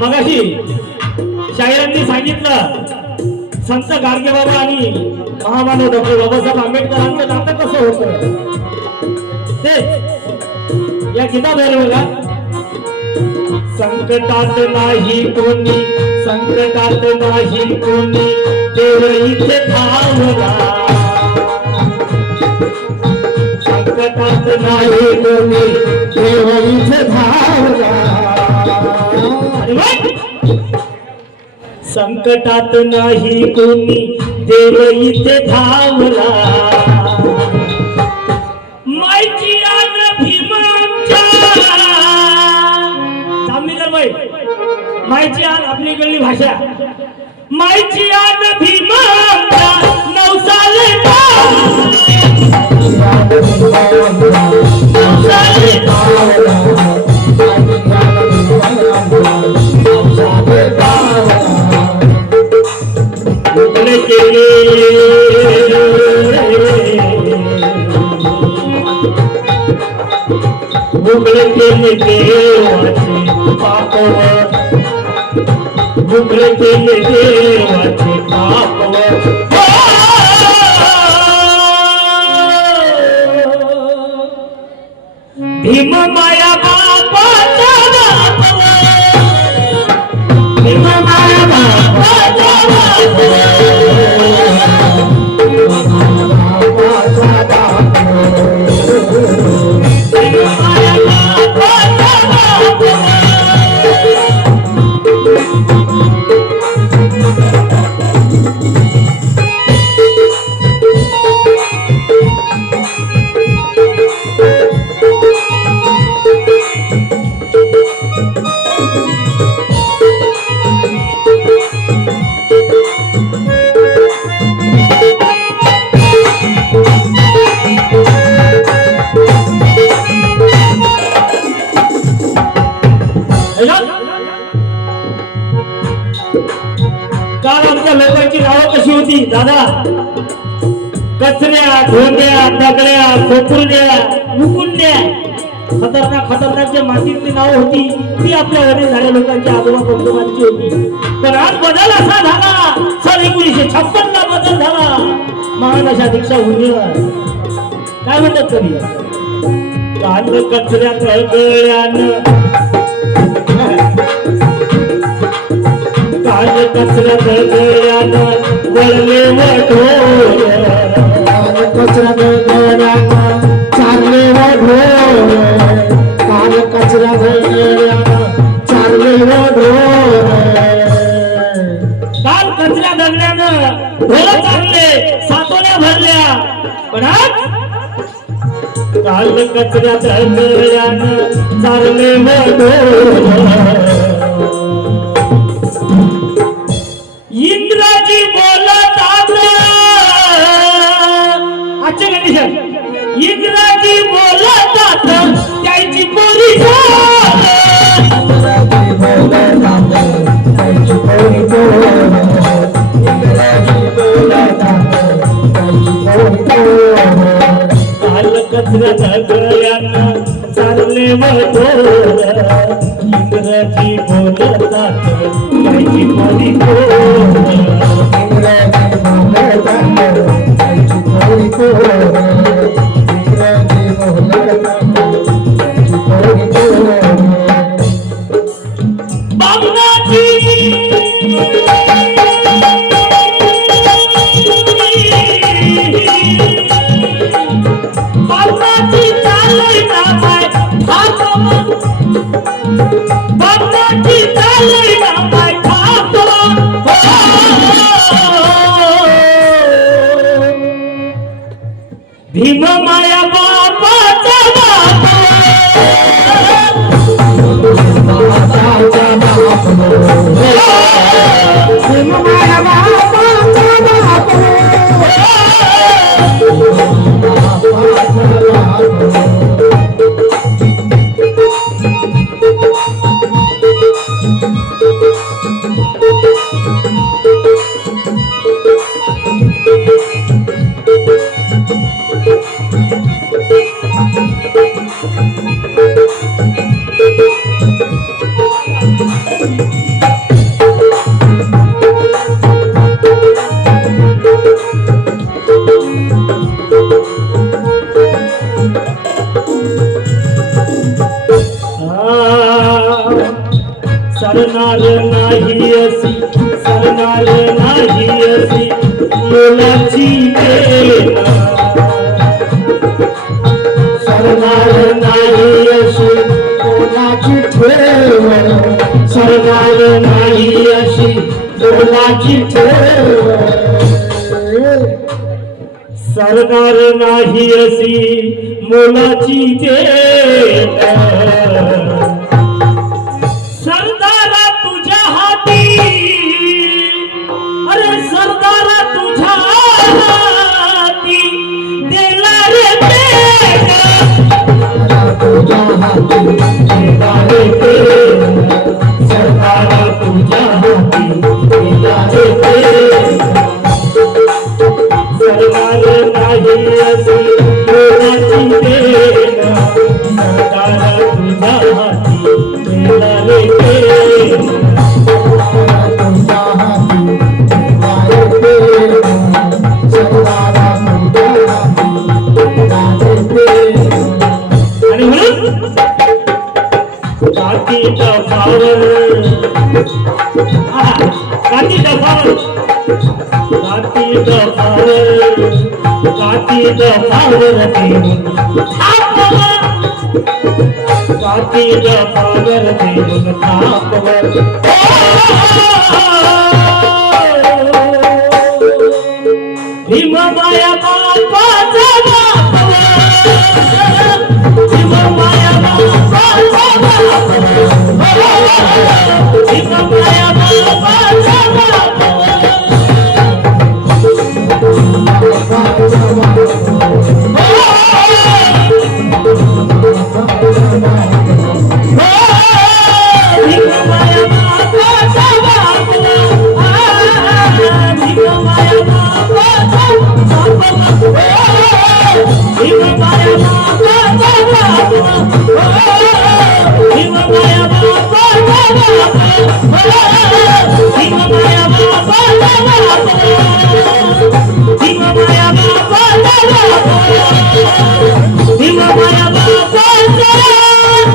मगाशी शाहिरांनी सांगितलं संत गाडगे बाबा आणि महामानव डॉक्टर बाबासाहेब आंबेडकरांचं नातं कसं होतं ते या गीतामध्ये बघा. संकटात नाही कोणी, संकटात नाही कोणी, देव इथे धावला. संकटात नाही कोणी, देव इथे धावला. संकटात नाही कोणी, देव इथे धावला. मायची आन भीमांच्या जांभेकर बाई, मायची आन आपली इकडली भाषा. मायची आन भीमांच्या नवसाले उघडे केले देवाचे पापव, उघडे केले देवाचे पापव. भीम माया बापाचा बापव, भीम माया बापाचा बापव. काल आमच्या लोकांची नावं कशी होती दादा? कचऱ्या, धोंड्या, दगड्या, खोकुरड्या, मुकुंड्या, खतरनाक खतरनाक जे मातीतली नावं होती ती आपल्या वडील झाल्या लोकांच्या आजोबा पंजोबांची होती. पण आज बदल असा झाला, सन 1956 ला बदल झाला. महादशा दीक्षा उन्हीवर काय म्हणतात तरी काल कचऱ्यात गळ्यानं, काल कचऱ्यात गळ्यानं वळले वढोर, काल कचऱ्यात गळ्यानं चालले वढोर, काल कचऱ्यात गळ्यानं चालले वढोर. काल कचऱ्या दगड्यानं ढोल चालले, सातोऱ्या भरल्या. पण आज काल कचऱ्यात गळ्यानं चालले वढोर. इंग्रजी बोलतात आजचे कंडिशन, इंग्रजी बोलतात त्याची पोरी काल कचऱ्यात गळ्यानं चालले वढोर. इंग्रजी बोलतात त्याची पोरी भीम माया बापाचा बाप, भीम माया बापाचा बाप. सरणार नाही अशी सरणार नाही अशी मोलाची देना सरणार नाही अशी मोलाची ठेव सरणार नाही अशी मोलाची ठेव सरणार नाही अशी मोलाची देना सरदारा तुझ्या हाती अरे सरदारा तुझ्या हाती देला रे तुझ्या हाती देला रे सरदारा तुझ्या हाती देला रे सरदार नाही अशी मोलाची देना सरदारा तुझ्या हाती देला रे आणि म्हणून काठी डफावर काठी डफावर काठी डफावर काठी डफावर देऊन काठी डफावर देऊन थापवर भीममाया बापाचा भीममाया बापाचा भीममाया बापाचा